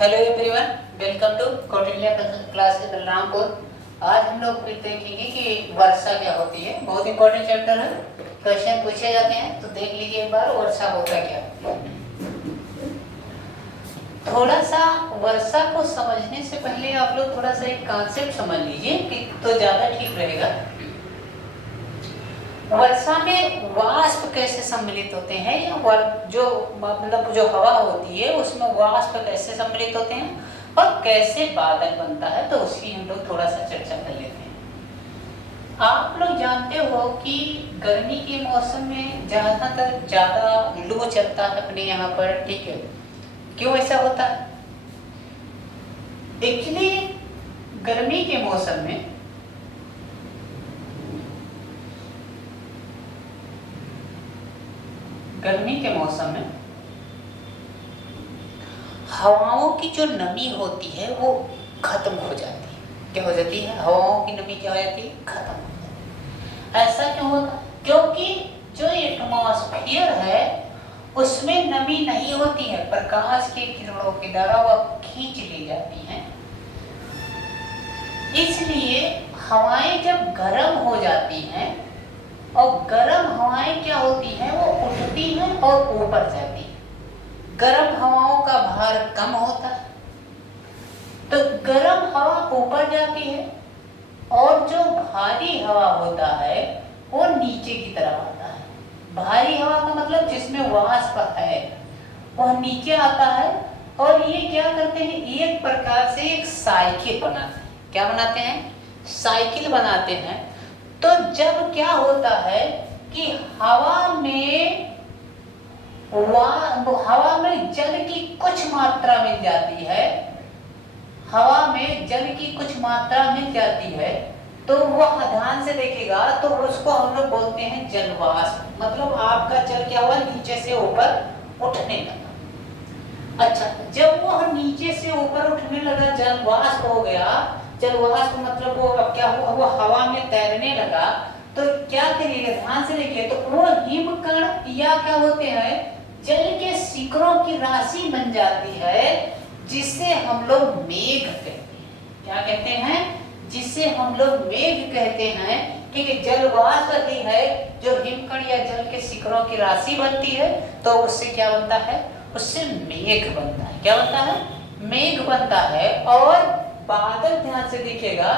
Hello everyone, welcome to Kautilya classes Balrampur. आज हम लोग फिर देखेंगे कि वर्षा क्या होती है। बहुत इंपॉर्टेंट चैप्टर है, क्वेश्चन पूछे जाते हैं, तो देख लीजिए एक बार वर्षा होता क्या। थोड़ा सा वर्षा को समझने से पहले आप लोग थोड़ा सा एक कॉन्सेप्ट समझ लीजिए कि तो ज़्यादा ठीक रहेगा। वर्षा में वाष्प कैसे सम्मिलित होते हैं, या जो मतलब जो हवा होती है उसमें वाष्प कैसे सम्मिलित होते हैं और कैसे बादल बनता है, तो उसकी हम लोग थोड़ा सा चर्चा कर लेते हैं। आप लोग जानते हो कि गर्मी के मौसम में ज़्यादातर ज़्यादा लू चलता है अपने यहाँ पर, ठीक है। क्यों ऐसा होता है? एक्चुअली गर्मी के मौसम में हवाओं की जो नमी होती है वो खत्म हो जाती है। क्या हो जाती है? हवाओं की नमी क्या हो जाती है? खत्म हो जाती है। ऐसा क्यों होगा? क्योंकि जो एटमॉस्फेयर है उसमें नमी नहीं होती है, प्रकाश के किरणों के द्वारा वह खींच ली जाती हैं। इसलिए हवाएं जब गर्म हो जाती हैं, और गर्म हवाएं क्या होती हैं, वो उठती हैं और ऊपर जाती हैं। गर्म हवाओं का भार कम होता है, तो गर्म हवा ऊपर जाती है, और जो भारी हवा होता है वो नीचे की तरफ आता है। भारी हवा का मतलब जिसमें वाष्प है वह नीचे आता है, और ये क्या करते हैं, एक प्रकार से एक साइकिल बनाते हैं। क्या बनाते हैं? साइकिल बनाते हैं। तो जब क्या होता है कि हवा में जल की कुछ मात्रा मिल जाती है, हवा में जल की कुछ मात्रा मिल जाती है, तो वह ध्यान से देखेगा तो उसको हम लोग बोलते हैं जलवाष्प। मतलब आपका जल क्या हुआ, नीचे से ऊपर उठने लगा। अच्छा, जब वह नीचे से ऊपर उठने लगा, जलवाष्प हो गया। जलवाष्प मतलब वो अब क्या हुआ, वो हवा में तैरने लगा। तो क्या करिएगा, ध्यान से देखिए, तो वो हिमकण या क्या होते हैं, जल के शिखरों की राशि बन जाती है, जिससे हम लोग मेघ कहते हैं। क्या कहते हैं? जिससे हम लोग मेघ कहते हैं। ठीक है, जलवाष्प ही है जो हिमकण या जल के शिखरों की राशि बनती है, तो उससे क्या बनता है, उससे मेघ बनता है। क्या बनता है? मेघ बनता है। और बादल ध्यान से देखिएगा,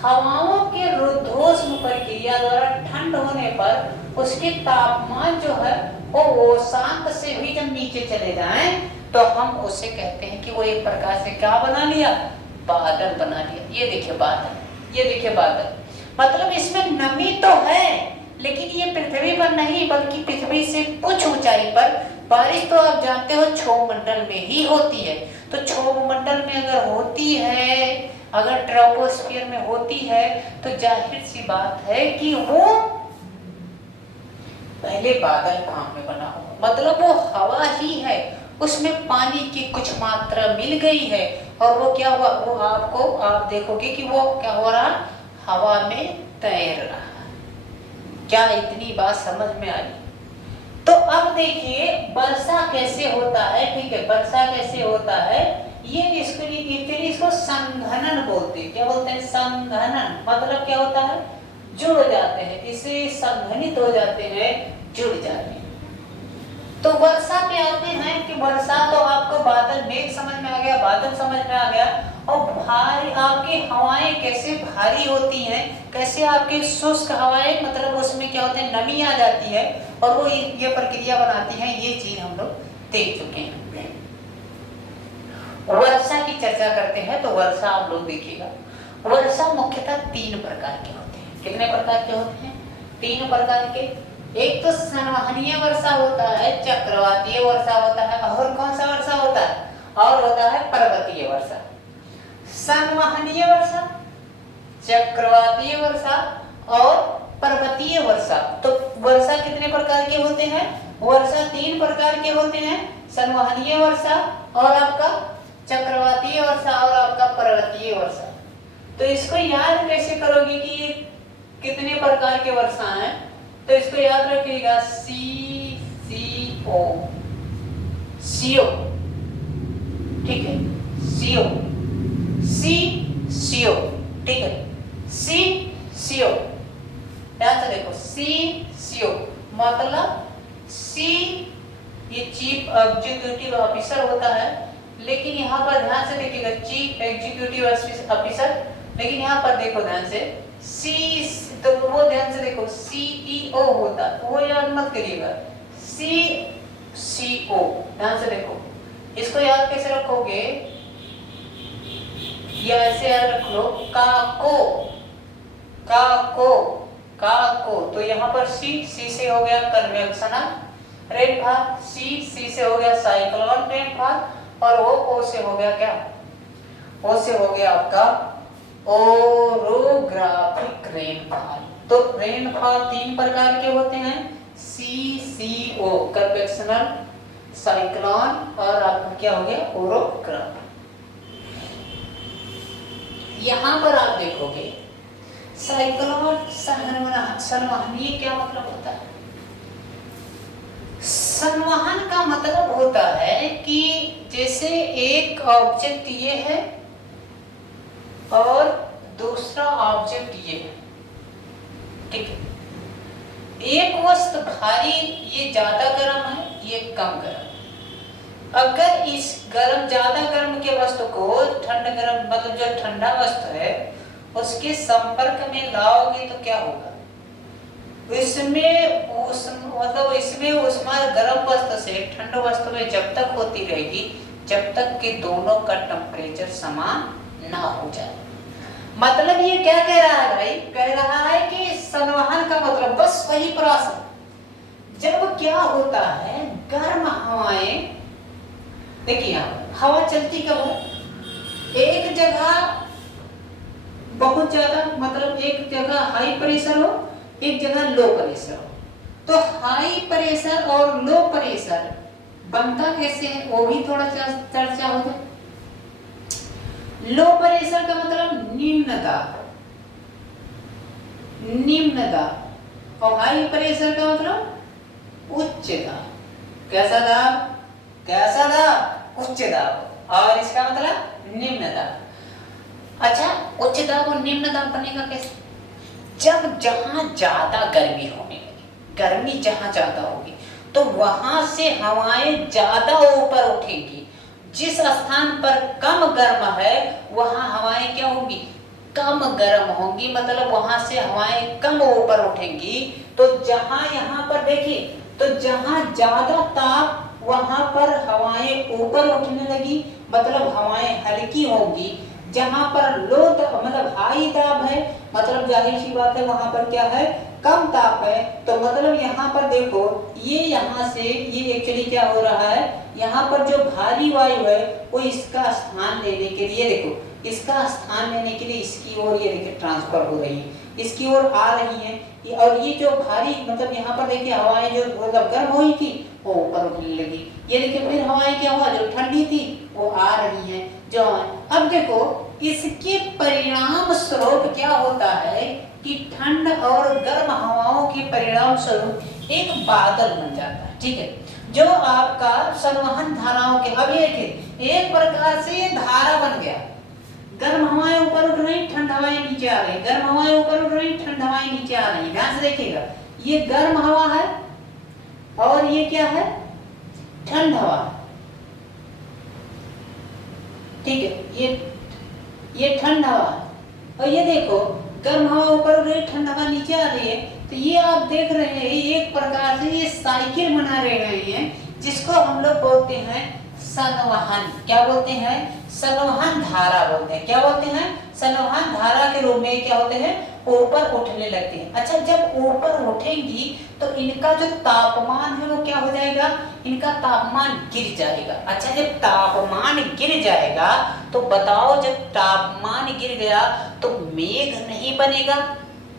हवाओं के रुद्धोष्म प्रक्रिया द्वारा ठंड होने पर उसके तापमान जो है वो शांत से भी जब नीचे चले जाएं, तो हम उसे कहते हैं कि वो एक प्रकार से क्या बना लिया, बादल बना लिया। ये देखिए बादल, ये देखिए बादल। मतलब इसमें नमी तो है, लेकिन ये पृथ्वी पर नहीं बल्कि पृथ्वी से कुछ ऊंचाई पर। बारिश तो आप जानते हो क्षोभ मंडल में ही होती है। तो क्षोभ मंडल में अगर होती है, अगर ट्रोपोस्फियर में होती है, तो जाहिर सी बात है कि वो पहले बादल कहाँ में बना हो, मतलब वो हवा ही है, उसमें पानी की कुछ मात्रा मिल गई है, और वो क्या हुआ, वो आप देखोगे कि वो क्या हो रहा, हवा में तैर रहा। क्या इतनी बात समझ में आई? तो अब देखिए वर्षा कैसे होता है। ठीक है, वर्षा कैसे होता है, ये इसको संघनन बोलते हैं। क्या बोलते हैं? संघनन। मतलब क्या होता है, जुड़ जाते हैं, इसे संघनित हो जाते हैं, जुड़ जाते हैं। तो वर्षा पे आते हैं कि वर्षा तो आपको बादल, मेघ समझ में आ गया, बादल समझ में आ गया, और भारी आपकी हवाएं कैसे भारी होती हैं, कैसे आपकी शुष्क हवाएं, मतलब उसमें क्या होता है, नमी आ जाती है, और वो ये प्रक्रिया बनाती है। ये चीज हम लोग देख चुके हैं। वर्षा की चर्चा करते हैं, तो वर्षा आप लोग देखिएगा, वर्षा मुख्यतः 3 प्रकार के होते हैं। कितने प्रकार के होते हैं? 3 प्रकार के। एक तो संवहनीय वर्षा होता है, चक्रवातीय वर्षा होता है, और कौन सा वर्षा होता है, और होता है पर्वतीय वर्षा। संवहनीय वर्षा, चक्रवातीय वर्षा और पर्वतीय वर्षा। तो वर्षा कितने प्रकार के होते हैं? वर्षा 3 प्रकार के होते हैं, संवहनीय वर्षा, और आपका चक्रवातीय वर्षा, और आपका पर्वतीय वर्षा। तो इसको याद कैसे करोगे कि ये कितने प्रकार के वर्षा हैं? तो इसको याद रखिएगा, CO ठीक है, CO, सी CO, ठीक है, सी CO, ध्यान से देखो, सी CO मतलब सी ये चीफ एग्जीक्यूटिव ऑफिसर होता है, लेकिन यहाँ पर ध्यान से देखिएगा चीफ एग्जीक्यूटिव ऑफिसर, लेकिन यहाँ पर देखो ध्यान से सी, तो वो ध्यान से देखो CEO होता, वो याद मत करिएगा, CO, ध्यान से देखो, इसको याद कैसे रखोगे, या ऐसे याद रख लो, काको, तो यहाँ पर सी से हो गया कन्वेक्शनल रेनफॉल, सी से हो गया साइक्लोन रेनफॉल, और ओ से हो गया क्या, ओ से हो गया आपका ओरोग्राफिक रेनफॉल। तो रेनफॉल 3 प्रकार के होते हैं, CO कन्वेक्शनल, साइक्लोन, और आपका क्या हो गया ओरोग्राफिक। यहां पर आप देखोगे साइक्लोन संवहनीय क्या मतलब होता है? संवहन का मतलब होता है कि जैसे एक ऑब्जेक्ट ये है और दूसरा ऑब्जेक्ट ये है, ठीक है, एक वस्तु भारी, ये ज्यादा गर्म है, ये कम गर्म है। अगर इस ज्यादा गर्म के वस्तु को ठंड गर्म मतलब जो ठंडा वस्तु है उसके संपर्क में लाओगे तो क्या होगा, इसमें उष्मा गर्म वस्तु से ठंड वस्तु में जब तक होती रहेगी जब तक कि दोनों का टेम्परेचर समान ना हो जाए। मतलब ये क्या कह रहा है भाई, कह रहा है कि संवहन का मतलब बस वही प्रश्न, जब क्या होता है गर्म हवाएं, देखिए यहाँ हवा चलती कब है, एक जगह बहुत ज्यादा मतलब एक जगह हाई प्रेशर हो, एक जगह लो प्रेशर हो, तो हाई प्रेशर और लो प्रेशर बनता कैसे है वो भी थोड़ा चर्चा हो जाए। लो प्रेशर का मतलब निम्न दाब, और हाई प्रेशर का मतलब उच्च दाब। कैसा दाब उच्च दाब, और इसका मतलब निम्न दाब। अच्छा, उच्च दाब और निम्न दाब बनेगा कैसे? जब जहां ज्यादा गर्मी होने लगी, गर्मी जहां ज्यादा होगी तो वहां से हवाएं ज्यादा ऊपर उठेंगी, जिस स्थान पर कम गर्म है वहां हवाएं क्या होंगी, कम गर्म होंगी, मतलब वहां से हवाएं कम ऊपर उठेंगी। तो जहां यहाँ पर देखिए, तो जहां ज्यादा ताप वहां पर हवाएं ऊपर उठने लगी, मतलब हवाएं हल्की होंगी। जहां पर लो मतलब हाई दाब है, मतलब जाहिर सी बात है वहां पर क्या है, कम ताप है। तो मतलब यहाँ पर देखो, ये यहाँ से ये एक्चुअली क्या हो रहा है, यहाँ पर जो भारी वायु है वो इसका स्थान लेने के लिए, देखो इसका स्थान लेने के लिए इसकी ओर ये देखिए ट्रांसफर हो रही है, इसकी ओर आ रही है। और ये जो भारी मतलब यहाँ पर देखिए हवाएं जो मतलब गर्म हुई थी वो ऊपर उठने लगी, ये देखिए फिर हवाएं क्या हुआ, जो ठंडी थी वो आ रही है जो। अब देखो इसके परिणाम स्वरूप क्या होता है कि ठंड और गर्म हवाओं के परिणाम स्वरूप एक बादल बन जाता है, ठीक है, जो आपका संवहन धाराओं के, अब ये देखिए एक प्रकार से ये धारा बन गया, गर्म हवाएं ऊपर उठ रही, ठंड हवाएं नीचे आ रही, गर्म हवाएं ऊपर उठ रही, ठंड हवाएं नीचे आ रही। ध्यान से देखिएगा, ये गर्म हवा है और ये क्या है, ठंड हवा, ठीक है, ये ठंड हवा है, और ये देखो गर्म हवा ऊपर उठ रही, ठंड हवा नीचे आ रही है। तो ये आप देख रहे हैं एक प्रकार से ये साइकिल बना रहे हैं, जिसको हम लोग बोलते हैं संवहन। क्या बोलते हैं, संवहन धारा बोलते हैं। क्या बोलते हैं, संवहन धारा के रूप में क्या होते हैं, ऊपर उठने लगते हैं। अच्छा, जब ऊपर उठेंगी तो इनका जो तापमान है वो क्या हो जाएगा, इनका तापमान गिर जाएगा। अच्छा, जब तापमान गिर जाएगा तो बताओ, जब तापमान गिर गया तो मेघ नहीं बनेगा,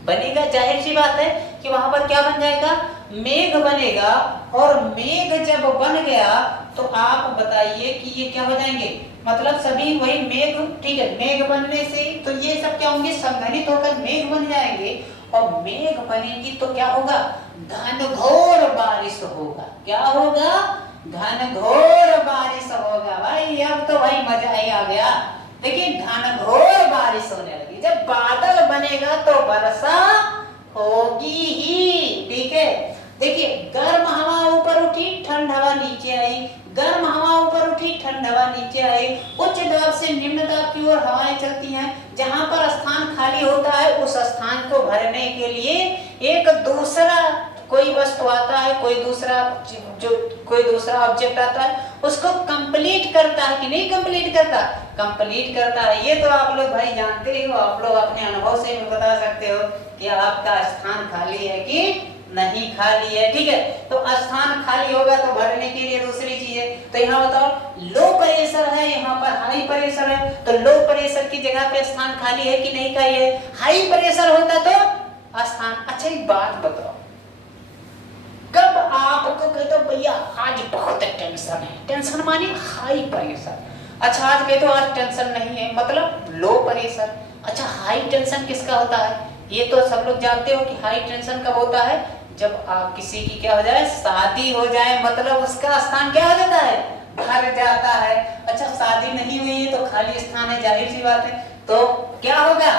बनेगा, जाहिर सी बात है कि वहां पर क्या बन जाएगा, मेघ बनेगा। और मेघ जब बन गया तो आप बताइए कि ये क्या हो जाएंगे, मतलब सभी वही मेघ, ठीक है, मेघ बनने से तो ये सब क्या होंगे, संघनित होकर मेघ बन जाएंगे, और मेघ बनेगी तो क्या होगा, घनघोर बारिश होगा। क्या होगा, घनघोर बारिश होगा। भाई अब तो भाई मजा ही आ गया। देखिए घनघोर बारिश होने लगी। जब बादल बनेगा तो वर्षा होगी ही, ठीक है। देखिए गर्म हवा ऊपर उठी, ठंड हवा नीचे आई, गर्म हवा ऊपर उठी, ठंड हवा नीचे आई। उच्च दाब से निम्न दाब की ओर हवाएं चलती हैं। जहां पर स्थान खाली होता है उस स्थान को भरने के लिए एक दूसरा कोई वस्तु आता है, कोई दूसरा ऑब्जेक्ट आता है, उसको कंप्लीट करता है कि नहीं कंप्लीट करता, कंप्लीट करता है। ये तो आप लोग भाई जानते ही हो, आप लोग अपने अनुभव से भी बता सकते हो कि आपका स्थान खाली है कि नहीं खाली है, ठीक है। तो स्थान खाली होगा तो भरने के लिए दूसरी चीज है। तो यहाँ बताओ लो प्रेशर है, यहाँ पर हाई प्रेशर है, तो लो प्रेशर की जगह पे स्थान खाली है कि नहीं खाली है। हाई प्रेशर होता तो स्थान। अच्छा एक बात बताओ, कब आपको कहते हो भैया आज बहुत टेंशन है, टेंशन माने हाई प्रेशर। अच्छा आज कहते हो आज टेंशन नहीं है, मतलब लो प्रेशर। अच्छा हाई टेंशन किसका होता है, ये तो सब लोग जानते हो कि हाई टेंशन कब होता है, जब किसी की क्या हो जाए, शादी हो जाए, मतलब उसका स्थान क्या हो जाता है, भर जाता है। अच्छा शादी नहीं हुई है तो खाली स्थान है, जाहिर सी बात है। तो क्या होगा,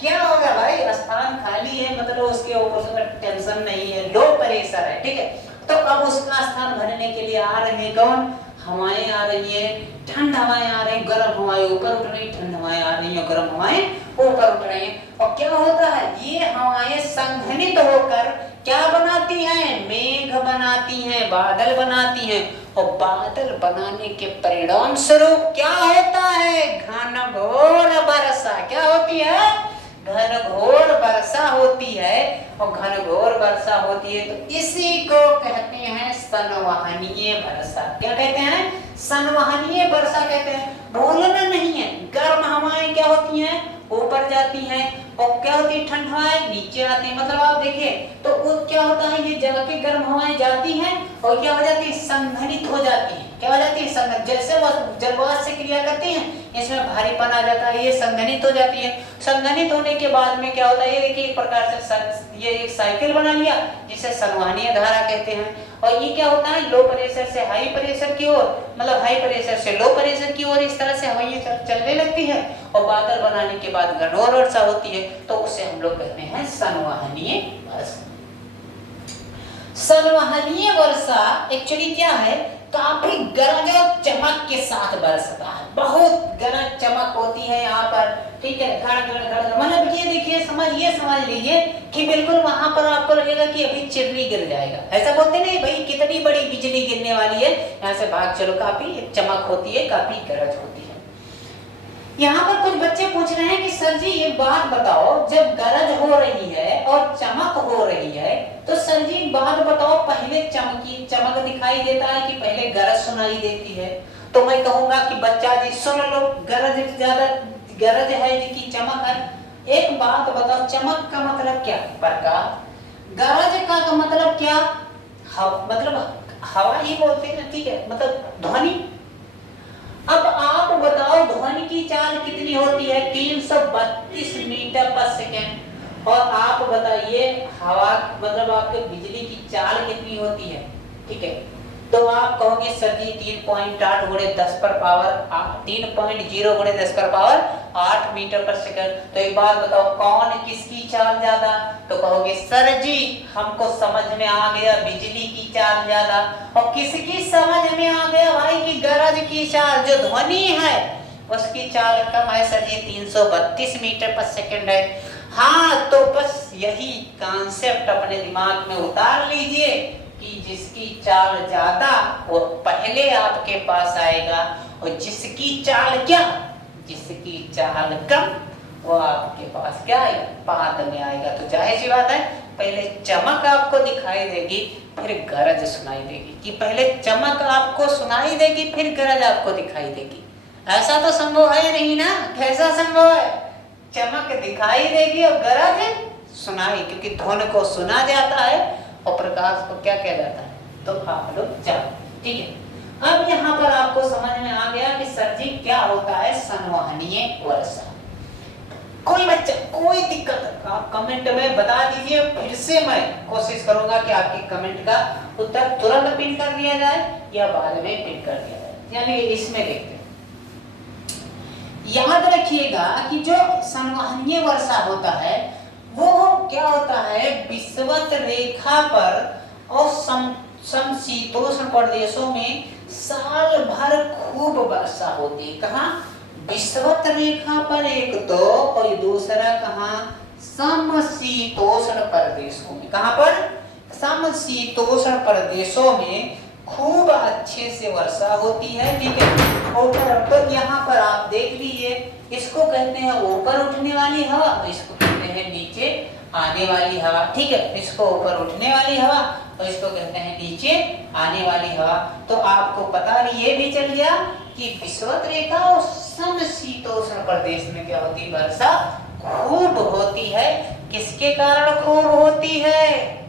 क्या होगा भाई, स्थान खाली है मतलब उसके ऊपर टेंशन नहीं है, लो प्रेशर है, ठीक है। तो अब उसका स्थान भरने के लिए आ रहे हैं कौन, हवाएं आ रही है, ठंड हवाएं आ रही, गर्म हवाएं ऊपर उठ रही, ठंड हवाएं आ रही है, गर्म हवाएं ऊपर उठ रही हैं। और क्या होता है, ये हवाएं संघनित होकर क्या बनाती हैं, मेघ बनाती हैं, बादल बनाती हैं। और बादल बनाने के परिणाम स्वरूप क्या होता है, घनघोर वर्षा। क्या होती है, घनघोर वर्षा होती है। और घनघोर वर्षा होती है तो इसी को कहते हैं संवहनीय वर्षा। क्या कहते हैं, संवहनीय वर्षा कहते हैं। भूलना नहीं है, गर्म हवाएं क्या होती हैं, ऊपर जाती हैं, और क्या होती है, ठंड हवाएं नीचे आती है। मतलब आप देखिए तो वो क्या होता है, ये जाके गर्म हवाएं जाती हैं और क्या हो जाती है, संघनित हो जाती है। क्या हो जाती है, संघनित। जैसे वो जलवाष्प से क्रिया करती हैं, इसमें भारीपन आ जाता है, ये संघनित हो जाती है। संघनित होने के बाद में क्या होता है, ये देखिए एक प्रकार से ये एक साइकिल बना लिया जिसे संवहनीय धारा कहते हैं। और ये क्या होता है, लो प्रेशर से हाई प्रेशर की ओर, मतलब हाई प्रेशर से लो प्रेशर की ओर इस तरह से हवाएं चलने लगती है। और बादल बनाने के बाद घनघोर वर्षा होती है, तो उसे हम लोग कहते हैं संवहनीय वर्षा। संवहनीय वर्षा एक्चुअली क्या है, काफी गरज और चमक के साथ बरसता है, बहुत गरज चमक होती है यहाँ पर, ठीक है। घड़ घड़ घड़, मतलब ये देखिए समझ लीजिए कि बिल्कुल वहां पर आपको लगेगा कि अभी चिर्री गिर जाएगा। ऐसा बोलते नहीं भाई, कितनी बड़ी बिजली गिरने वाली है, यहाँ से भाग चलो। काफी चमक होती है, काफी गरज होती है। यहाँ पर कुछ बच्चे पूछ रहे हैं कि सर जी एक बात बताओ, जब गरज हो रही है और चमक हो रही है तो सर जी एक बात बताओ, पहले चमक दिखाई देता है कि पहले गरज सुनाई देती है। तो मैं कहूंगा कि बच्चा जी सुन लो, गरज ज्यादा गरज है कि चमक है। एक बात बताओ, चमक का मतलब क्या, प्रकाश। गरज का मतलब क्या, मतलब हवा ही बोलते हैं, ठीक है, मतलब ध्वनि। अब आप बताओ ध्वनि की चाल कितनी होती है, 332 मीटर पर सेकेंड। और आप बताइए हवा मतलब आपके बिजली की चाल कितनी होती है, ठीक है। तो आप कहोगे सर जी 3.8 गुणे 10 पर पावर 3.0 गुणे 10 पर पावर 8 मीटर पर सेकंड। तो एक बात बताओ कौन किसकी चाल ज्यादा, तो कहोगे सर जी हमको समझ में आ गया बिजली की चाल ज्यादा। और किसकी समझ में आ गया भाई कि गरज की चाल, जो ध्वनि है उसकी चाल कम है सर जी, 332 मीटर पर सेकंड है। हाँ तो बस यही कॉन्सेप्ट अपने दिमाग में उतार लीजिए कि जिसकी चाल ज्यादा वो पहले आपके पास आएगा, और जिसकी चाल क्या, जिसकी चाल कम वो आपके पास क्या आएगा, बाद में आएगा। तो जाहिर सी बात है पहले चमक आपको दिखाई देगी फिर गरज सुनाई देगी, कि पहले चमक आपको सुनाई देगी फिर गरज आपको दिखाई देगी। ऐसा तो संभव है नहीं ना, कैसा संभव है, चमक दिखाई देगी और गरज सुनाई, क्योंकि ध्वनि को सुना जाता है और प्रकाश को क्या कहा जाता है, तो आप लोग जानो, ठीक है। अब यहाँ पर आपको समझ में आ गया कि सर जी क्या होता है संवहनीय वर्षा। कोई बच्चा कोई दिक्कत आप कमेंट में बता दीजिए, फिर से मैं कोशिश करूंगा कि आपकी कमेंट का उत्तर तुरंत पिन कर दिया जाए, या बाद में पिक कर दिया जाए। यानी इसमें देखते हैं, याद रखिएगा कि जो संवहनीय वर्षा होता है वो क्या होता है, विषुवत रेखा पर और समशीतोष्ण प्रदेशों में साल भर खूब वर्षा होती है। कहाँ? विषुवत रेखा पर एक तो, और दूसरा कहाँ? समशीतोष्ण प्रदेशों में। कहाँ पर? समशीतोष्ण प्रदेशों में खूब अच्छे से वर्षा होती है। ठीक है, ऊपर तो यहाँ पर आप देख लीजिए, इसको कहते हैं ऊपर उठने वाली हवा, तो इसको कहते हैं नीचे आने वाली हवा। ठीक है, इसको ऊपर उठने वाली हवा और इसको कहते हैं नीचे आने वाली हवा। तो आपको पता ये भी चल गया कि विषुवत रेखा और समशीतोष्ण प्रदेश में क्या होती है, वर्षा खूब होती है। किसके कारण खूब होती है?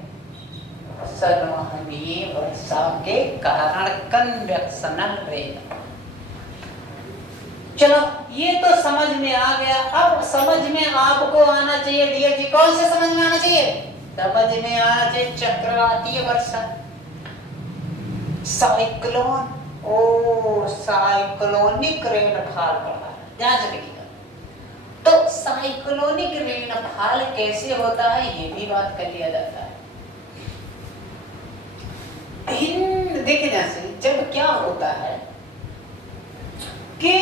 संवहनीय वर्षा के कारण, कन्वेक्शनल रेन। चलो ये तो समझ में आ गया। अब समझ में आपको आना चाहिए डियर जी, कौन से समझ में आना चाहिए? समझ में आना चाहिए चक्रवातीय वर्षा, साइक्लोन। ओ साइक्लोनिक रेनफॉल पढ़ा, ध्यान से देखिएगा। तो साइक्लोनिक रेनफॉल कैसे होता है ये भी बात कर लिया जाता है। देखिए जैसे जब क्या होता है कि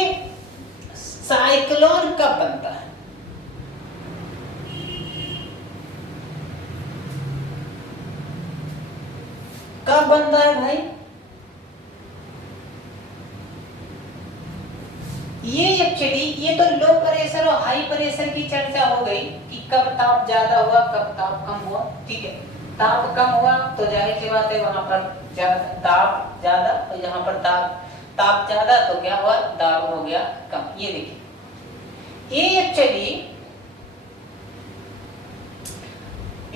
साइक्लोन कब बनता है? कब बनता है भाई? ये एक्चुअली ये तो लो प्रेशर और हाई प्रेशर की चर्चा हो गई कि कब ताप ज्यादा हुआ कब ताप कम हुआ। ठीक है, ताप कम हुआ तो जाहिर सी बात है वहां पर ताप ज्यादा, और यहाँ पर ताप ज्यादा तो क्या हुआ, दाब हो गया कम। ये देखिए, ये एक्चुअली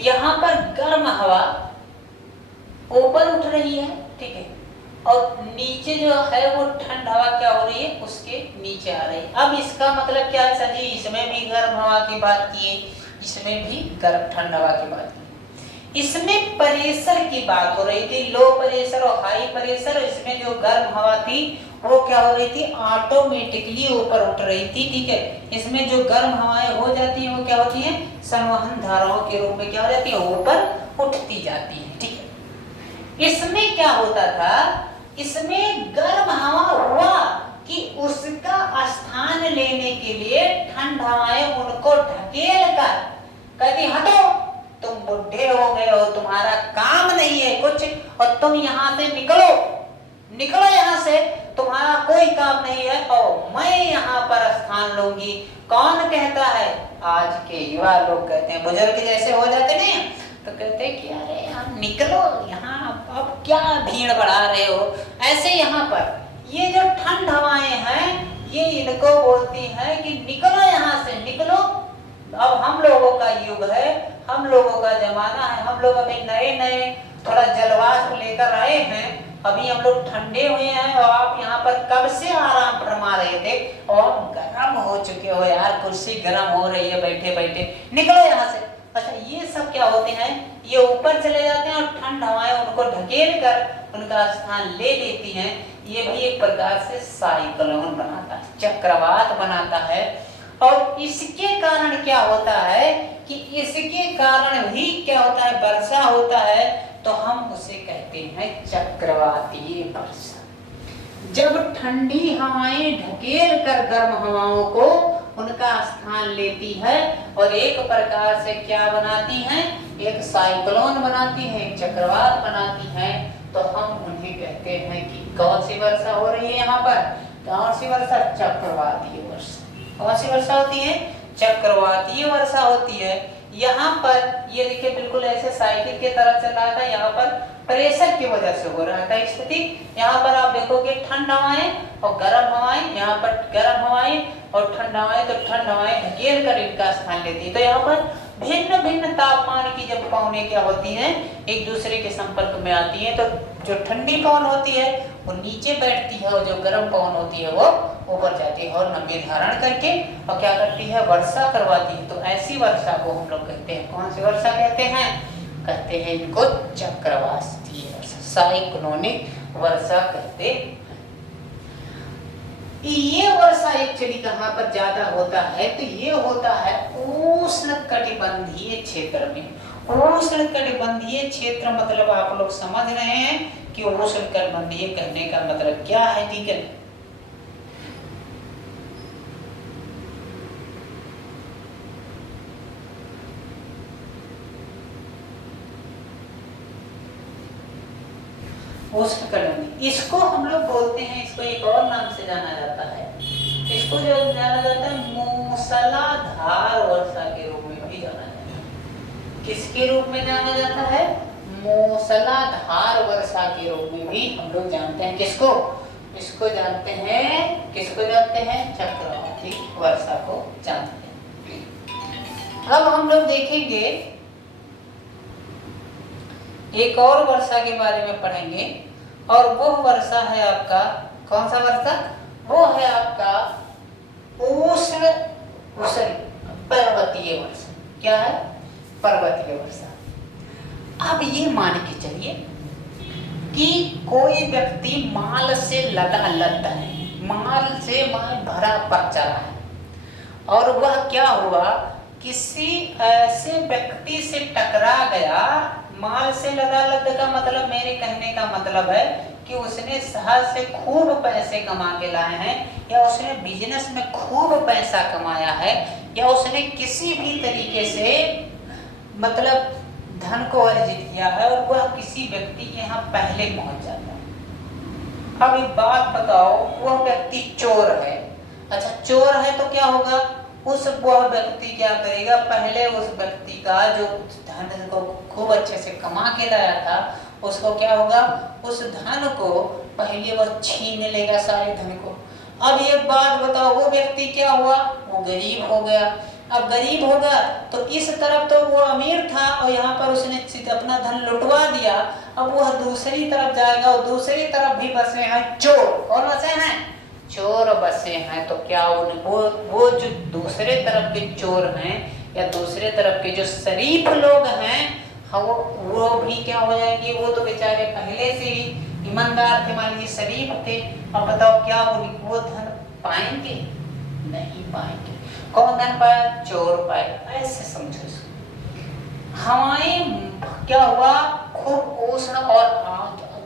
यहाँ पर गर्म हवा ऊपर उठ रही है। ठीक है, और नीचे जो है वो ठंड हवा क्या हो रही है, उसके नीचे आ रही है। अब इसका मतलब क्या है सर जी? इसमें भी गर्म हवा की बात की है, इसमें भी गर्म ठंड हवा की बात की। इसमें प्रेशर की बात हो रही थी, लो प्रेशर और हाई प्रेशर। इसमें जो गर्म हवा थी वो क्या हो रही थी, ऑटोमेटिकली ऊपर उठ रही थी। ठीक है, इसमें जो गर्म हवाएं हो जाती हैं वो क्या होती हैं, संवहन धाराओं के रूप में क्या हो जाती है, ऊपर उठती जाती है। ठीक है, इसमें क्या होता था, इसमें गर्म हवा हुआ कि उसका स्थान लेने के लिए ठंड हवाएं उनको ढकेल कर कहती हटो, तुम बुढ़े हो गए हो, तुम्हारा काम नहीं है कुछ, और तुम यहाँ से निकलो, निकलो यहाँ से, तुम्हारा कोई काम नहीं है और मैं यहाँ पर स्थान लूंगी। कौन कहता है? आज के युवा लोग कहते हैं, बुजुर्ग जैसे हो जाते नहीं तो कहते हैं कि अरे यार निकलो यहाँ, अब क्या भीड़ बढ़ा रहे हो। ऐसे यहाँ पर ये जो ठंड हवाएं हैं ये इनको बोलती हैं कि निकलो यहाँ से, निकलो। अब हम लोगों का युग है, हम लोगों का जमाना है, हम लोग अभी नए नए थोड़ा जलवायु लेकर आए हैं, अभी हम लोग ठंडे हुए हैं और आप यहाँ पर कब से आराम फरमा रहे थे और गर्म हो चुके हो यार, कुर्सी गर्म हो रही है बैठे बैठे, निकलो यहाँ से। अच्छा, ये सब क्या होते हैं, ये ऊपर चले जाते हैं और ठंड हवाएं उनको ढकेल कर उनका स्थान ले लेती हैं। ये भी एक प्रकार से साइक्लोन बनाता है, चक्रवात बनाता है। और इसके कारण क्या होता है कि इसके कारण भी क्या होता है, वर्षा होता है, तो हम उसे कहते हैं चक्रवातीय वर्षा। जब ठंडी हवाएं ढकेल कर गर्म हवाओं को उनका स्थान लेती है और एक प्रकार से क्या बनाती हैं, एक साइक्लोन बनाती है, एक चक्रवात बनाती है, तो हम उन्हें कहते हैं कि कौन सी वर्षा हो रही है यहाँ पर, कौन सी वर्षा, चक्रवातीय वर्षा। कौन सी वर्षा होती है, चक्रवातीय वर्षा होती है। यहाँ पर ये देखिए बिल्कुल ऐसे साइकिल की तरह चल रहा था, यहाँ पर प्रेशर की वजह से हो रहा था स्थिति। यहाँ पर आप देखोगे ठंड हवाएं और गर्म हवाएं, यहाँ पर गर्म हवाएं और ठंड हवाएं, तो ठंड हवाएं ढकेल कर इनका स्थान लेती है। तो यहाँ पर भिन्न भिन्न तापमान की जब पवनें क्या होती हैं, एक दूसरे के संपर्क में आती हैं, तो जो ठंडी पवन होती है वो नीचे बैठती है और जो गर्म पवन होती है वो ऊपर जाती है और नमी धारण करके और क्या करती है, वर्षा करवाती है। तो ऐसी वर्षा को हम लोग कहते हैं, कौन सी वर्षा कहते हैं, कहते हैं इनको चक्रवातीय वर्षा, साइक्लोनिक वर्षा कहते। ये वर्षा एक्चुअली कहाँ पर ज्यादा होता है, तो ये होता है उष्णकटिबंधीय क्षेत्र में। उष्णकटिबंधीय क्षेत्र मतलब आप लोग समझ रहे हैं कि उष्णकटिबंधीय कहने का मतलब क्या है, ठीक है। उष्णकटिबंधीय, इसको हम लोग बोलते हैं, इसको एक और नाम से जाना जाता है, इसको जो जाना जाता है मूसलाधार वर्षा के रूप में भी जाना जाता है। किसके रूप में जाना जाता है? मूसलाधार वर्षा के रूप में भी हम लोग जानते हैं। किसको? इसको जानते हैं, किसको जानते हैं? चक्रवाती वर्षा को जानते हैं। अब हम लोग देखेंगे एक और वर्षा के बारे में पढ़ेंगे, और वो वर्षा है आपका, कौन सा वर्षा? वो है आपका उष्ण पर्वतीय वर्षा। क्या है? पर्वतीय वर्षा। अब ये मान के चलिए कि कोई व्यक्ति माल से लदा लद है, माल भरा पड़ चला है, और वह क्या हुआ, किसी ऐसे व्यक्ति से टकरा गया। माल से लदा लद का मतलब, मेरे कहने का मतलब है कि उसने शहर से खूब पैसे कमा के लाए हैं, या उसने बिजनेस में खूब पैसा कमाया है, या उसने किसी भी तरीके से मतलब धन को अर्जित किया है, और वह किसी व्यक्ति के यहाँ पहले पहुंच जाता है। अब एक बात बताओ, वह व्यक्ति चोर है। अच्छा, चोर है तो क्या होगा, वह व्यक्ति क्या करेगा, पहले उस व्यक्ति का जो धन को खूब अच्छे से कमा के लाया था, उसको क्या होगा, उस धन को पहले वह छीन लेगा, सारे धन को। अब ये बात बताओ, वो व्यक्ति क्या हुआ, वो गरीब हो गया। अब गरीब होगा तो इस तरफ तो वो अमीर था, और यहाँ पर उसने अपना धन लुटवा दिया। अब वह दूसरी तरफ जाएगा, और दूसरी तरफ भी बसे हैं चोर। कौन बसे हैं? चोर बसे हैं। तो क्या वो जो दूसरे तरफ के चोर हैं, या दूसरे तरफ के जो शरीफ लोग हैं, वो भी क्या हो जाएंगे, वो तो बेचारे पहले से ही ईमानदार थे, मान लीजिए शरीफ थे। अब बताओ क्या वो धन पाएंगे? नहीं पाएंगे। कौन धन पाया? चोर पाए। ऐसे समझो इसको। हवाएं क्या हुआ, खूब उष्ण और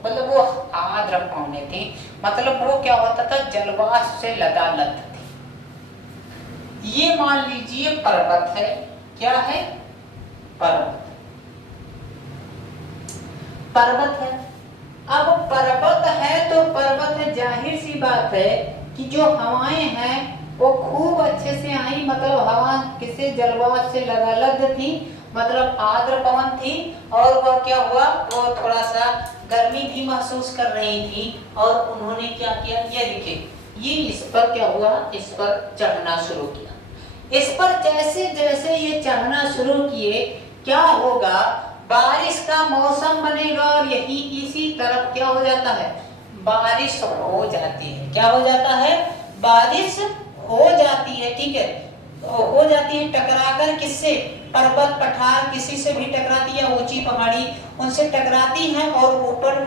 मतलब वो आर्द्र पवने थी, मतलब वो क्या होता था, जलवाष्प से लदालद थी। ये मान लीजिए पर्वत है। क्या है? पर्वत। पर्वत है। अब पर्वत है तो पर्वत है, जाहिर सी बात है कि जो हवाएं हैं वो खूब अच्छे से आई, मतलब हवा किसे, जलवाष्प से लदालद थी, मतलब आर्द्र पवन थी, और वह क्या हुआ, वो थोड़ा सा गर्मी भी महसूस कर रही थी, और उन्होंने क्या किया, ये देखिए, ये इस पर क्या हुआ, इस पर चढ़ना शुरू किया। इस पर जैसे जैसे ये चढ़ना शुरू किए, क्या होगा, बारिश का मौसम बनेगा, और यही इसी तरफ क्या हो जाता है, बारिश हो जाती है। क्या हो जाता है? बारिश हो जाती है, ठीक है, हो जाती है। टकराकर किससे? पर्वत पठार किसी से भी टकराती है, ऊंची पहाड़ी उनसे टकराती हैं, और ऊपर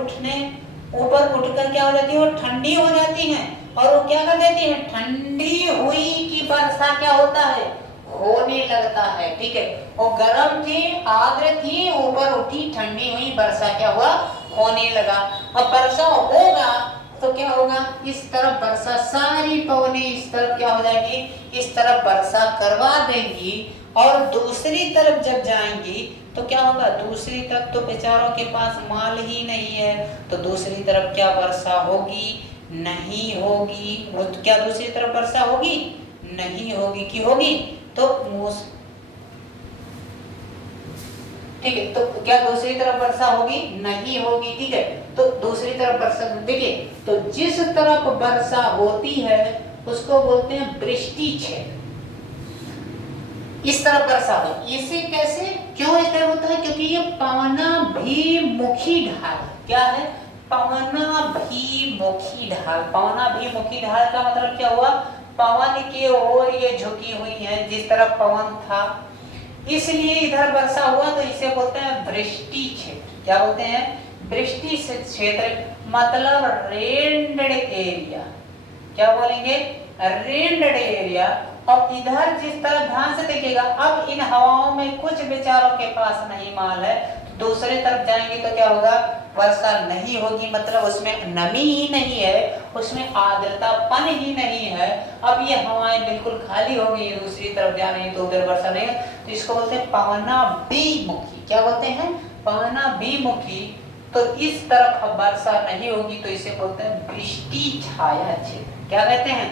उठकर क्या हो जाती है, वो ठंडी हो जाती हैं, और वो क्या कर देती है, ठंडी हुई की वर्षा क्या होता है, होने लगता है, ठीक है। वो गर्म थी, आर्द्र थी, ऊपर उठी, ठंडी हुई, वर्षा क्या हुआ, होने लगा। अब वर्षा होगा तो क्या होगा, इस तरफ वर्षा, सारी पवनें इस तरफ क्या हो जाएगी, इस तरफ वर्षा करवा देंगी, और दूसरी तरफ जब जाएंगी तो क्या होगा, दूसरी तरफ तो बेचारों के पास माल ही नहीं है, तो दूसरी तरफ क्या वर्षा होगी, नहीं होगी। वो तो क्या दूसरी तरफ वर्षा होगी, नहीं होगी। की होगी तो ठीक है, तो क्या दूसरी तरफ वर्षा होगी, नहीं होगी, ठीक है। तो दूसरी तरफ वर्षा, देखिए, तो जिस तरफ वर्षा होती है उसको बोलते हैं वृष्टि क्षेत्र। इस तरफ वर्षा हो, इसे कैसे, क्यों ऐसा होता है, क्योंकि ये पवनाभिमुखी ढाल। क्या है? पवनाभिमुखी ढाल। पवनाभिमुखी ढाल का मतलब क्या हुआ, पवन की ओर ये झुकी हुई है, जिस तरफ पवन था, इसलिए इधर वर्षा हुआ, तो इसे बोलते हैं वृष्टि क्षेत्र। क्या बोलते हैं? वृष्टि क्षेत्र मतलब रेन्ड एरिया, क्या बोलेंगे, रेन्ड एरिया। और इधर जिस तरह ध्यान से देखिएगा, अब इन हवाओं में कुछ बेचारों के पास नहीं माल है, तो दूसरे तरफ जाएंगे तो क्या होगा, वर्षा नहीं होगी, मतलब उसमें नमी ही नहीं है, उसमें आर्द्रतापन ही नहीं है। अब ये हवाएं बिल्कुल खाली हो गई, दूसरी तरफ जा रही है तो उधर वर्षा नहीं है, तो इसको बोलते हैं पवनाभिमुखी। क्या बोलते हैं, पवनाभिमुखी। तो इस तरफ अब वर्षा नहीं होगी तो इसे बोलते हैं वृष्टि छाया क्षेत्र। क्या कहते हैं,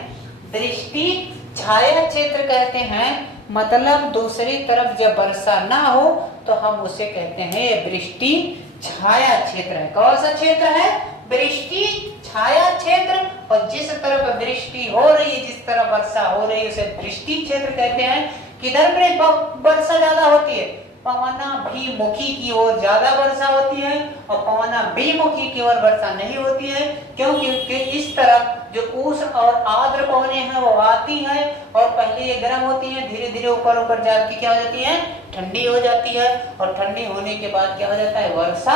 वृष्टि छाया क्षेत्र कहते हैं। मतलब दूसरी तरफ जब वर्षा ना हो तो हम उसे कहते हैं वृष्टि छाया क्षेत्र है। कौन सा क्षेत्र है, वृष्टि छाया क्षेत्र। और जिस तरफ वृष्टि हो रही है, जिस तरफ वर्षा हो रही है, उसे वृष्टि क्षेत्र कहते हैं। किधर पे वर्षा ज्यादा होती है, पवनाभिमुखी की ओर ज्यादा वर्षा होती है, और पवनाभिमुखी की ओर वर्षा नहीं होती है। क्योंकि इस तरफ जो उष्ण और आर्द्र पवनें हैं वो आती है, और पहले ये गर्म होती है, धीरे धीरे ऊपर ऊपर जाके क्या हो जाती है, ठंडी हो जाती है, और ठंडी होने के बाद क्या हो जाता है, वर्षा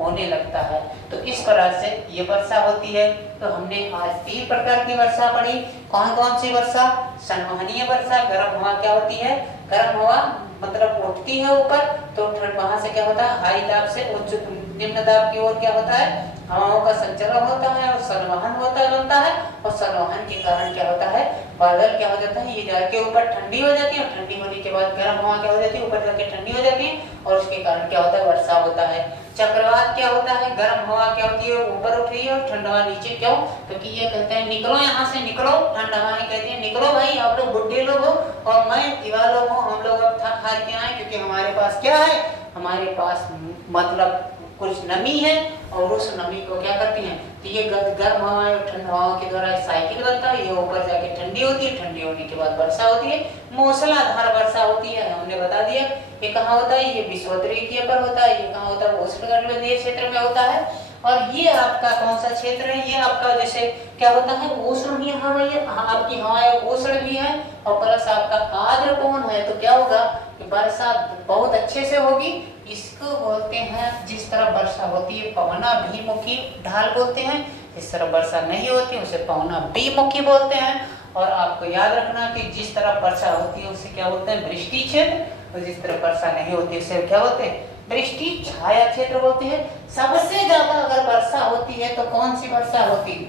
होने लगता है। तो इस तरह से ये वर्षा होती है। तो हमने आज 3 प्रकार की वर्षा पढ़ी। कौन कौन सी वर्षा, संवहनीय वर्षा, गर्म हवा क्या होती है, गर्म हवा मतलब उठती है ऊपर, तो वहां से क्या होता है, हाई दाब से उच्च निम्न दाब की ओर क्या होता है, हवाओं का संचलन होता है और संवहन बनता है। और संवहन के कारण क्या होता है, बादल क्या हो जाता है, ये जाके ऊपर ठंडी हो जाती है, और ठंडी होने के बाद गर्म हवा क्या हो जाती है, ऊपर जाके ठंडी हो जाती है, और उसके कारण क्या होता है, वर्षा होता है। चक्रवात क्या होता है, गर्म हवा क्या होती है, ऊपर उठ रही है और ठंडा हवा नीचे। क्यों, क्योंकि ये कहते हैं निकलो यहाँ से, निकलो, ठंडा हवा कहती है निकलो भाई, आप लोग बुढ़े लोग हो और मैं युवा लोग हूँ, हम लोग अब थक हार के आए, क्योंकि हमारे पास क्या है, हमारे पास मतलब कुछ नमी है, और उस नमी को क्या करती हैं, तो ये गर्म हवाएं और ठंडी हवाओं के द्वारा साइकिल बनता है, ये ऊपर जाके ठंडी होती है, ठंडी होने के बाद वर्षा होती है, मूसलाधार वर्षा होती है। हमने बता दिया ये कहाँ होता है, ये विषुवतीय पर होता है, ये कहाँ होता है, उष्णकटिबंधीय क्षेत्र में होता है। और ये आपका कौन सा क्षेत्र है, ये आपका जैसे क्या होता है, उष्ण भी हवाएं, आपकी हवाएं उष्ण भी है, और प्लस आपका आर्द्र पवन है, तो क्या होगा कि वर्षा बहुत अच्छे से होगी। इसको बोलते हैं, जिस तरह वर्षा होती है पवनाभिमुखी ढाल बोलते हैं, जिस तरह वर्षा नहीं होती है उसे पवनाभिमुखी बोलते हैं। और आपको याद रखना कि जिस तरह वर्षा होती है उसे क्या बोलते हैं, वृष्टि क्षेत्र, और जिस तरह वर्षा नहीं होती है उसे क्या बोलते हैं, वृष्टि छाया क्षेत्र बोलते हैं। सबसे ज्यादा अगर वर्षा होती है तो कौन सी वर्षा होती है,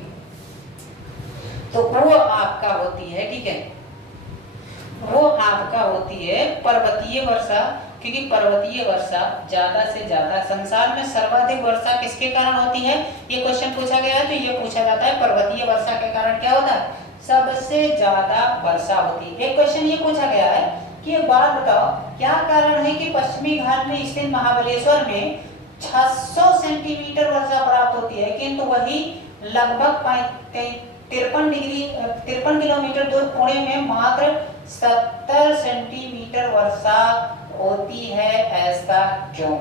तो वो आपका होती है, ठीक है, वो आपका होती है पर्वतीय वर्षा। क्योंकि पर्वतीय वर्षा ज्यादा से ज्यादा, संसार में सर्वाधिक वर्षा किसके कारण होती है, ये क्वेश्चन पूछा गया है, तो ये पूछा जाता है पर्वतीय वर्षा के कारण क्या होता है, सबसे ज्यादा वर्षा होती है। एक क्वेश्चन ये पूछा गया है कि एक बात बताओ, क्या कारण है कि पश्चिमी घाट में स्थित महाबलेश्वर में 600 सेंटीमीटर वर्षा प्राप्त होती है, किंतु वही लगभग 53 किलोमीटर दूर पुणे में मात्र 70 सेंटीमीटर वर्षा होती है, ऐसा क्यों।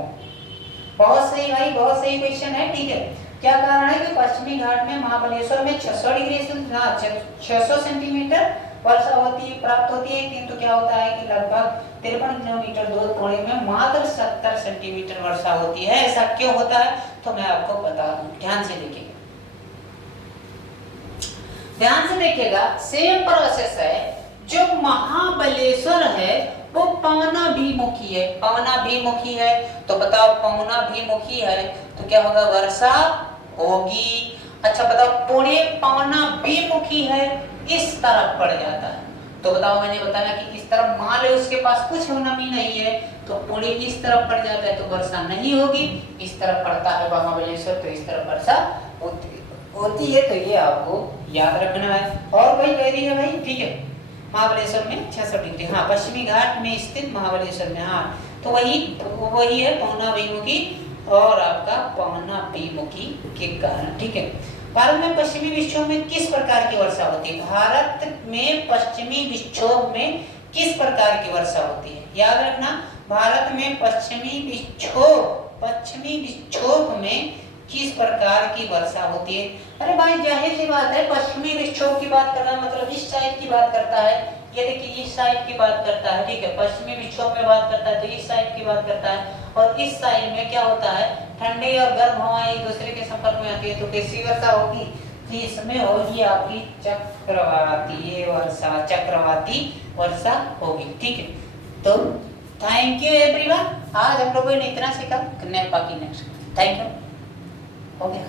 बहुत सही भाई, बहुत सही क्वेश्चन है, ठीक है। क्या कारण है कि पश्चिमी घाट में महाबलेश्वर में 600 सेंटीमीटर वर्षा प्राप्त होती है, किंतु क्या होता है कि लगभग 53 किलोमीटर दूर पुणे में मात्र 70 सेंटीमीटर वर्षा होती है, ऐसा क्यों होता है, तो मैं आपको बता दूं, ध्यान से देखिएगा, ध्यान से देखिएगा। सेम प्रोसेस है, जो महाबलेश्वर है वो पवनाभिमुखी है, पवनाभिमुखी है, तो बताओ पवनाभिमुखी है तो क्या होगा, वर्षा होगी। अच्छा बताओ, पुणे पवनाभिमुखी है, इस तरफ पड़ जाता है, तो बताओ, मैंने बताया कि इस तरफ मान लो उसके पास कुछ नमी नहीं है, तो पुणे इस तरफ पड़ जाता है तो वर्षा नहीं होगी। इस तरफ पड़ता है महाबलेश्वर तो इस तरफ वर्षा होती है, तो ये आपको याद रखना है। और कोई कह रही है भाई, ठीक है, महाबलेश्वर में 600 डिग्री, हाँ, पश्चिमी घाट में स्थित महाबलेश्वर में, हाँ, तो वही है पवनाभिमुखी, और आपका पवनाभिमुखी के कारण, ठीक है। भारत में पश्चिमी विक्षोभ में किस प्रकार की वर्षा होती है, भारत में पश्चिमी विक्षोभ में किस प्रकार की वर्षा होती है, याद रखना, भारत में पश्चिमी विक्षोभ में किस प्रकार की वर्षा होती है। अरे भाई जाहिर सी बात है, पश्चिमी विक्षोभ की बात करना मतलब इस साइड की बात करता है, ये देखिए इस साइड की बात करता है, ठीक है, पश्चिमी विक्षोभ में बात करता है तो इस साइड की बात करता है, और इस साइड में क्या होता है, ठंडी और गर्म हवाएं एक दूसरे के संपर्क में आती है, तो कैसी वर्षा होगी, तो इसमें होगी आपकी चक्रवाती वर्षा, चक्रवाती वर्षा होगी, ठीक है। तो थैंक यू एवरीवन, आज हम लोगों ने इतना सीखा, बाकी नेक्स्ट, थैंक यू, हो गया।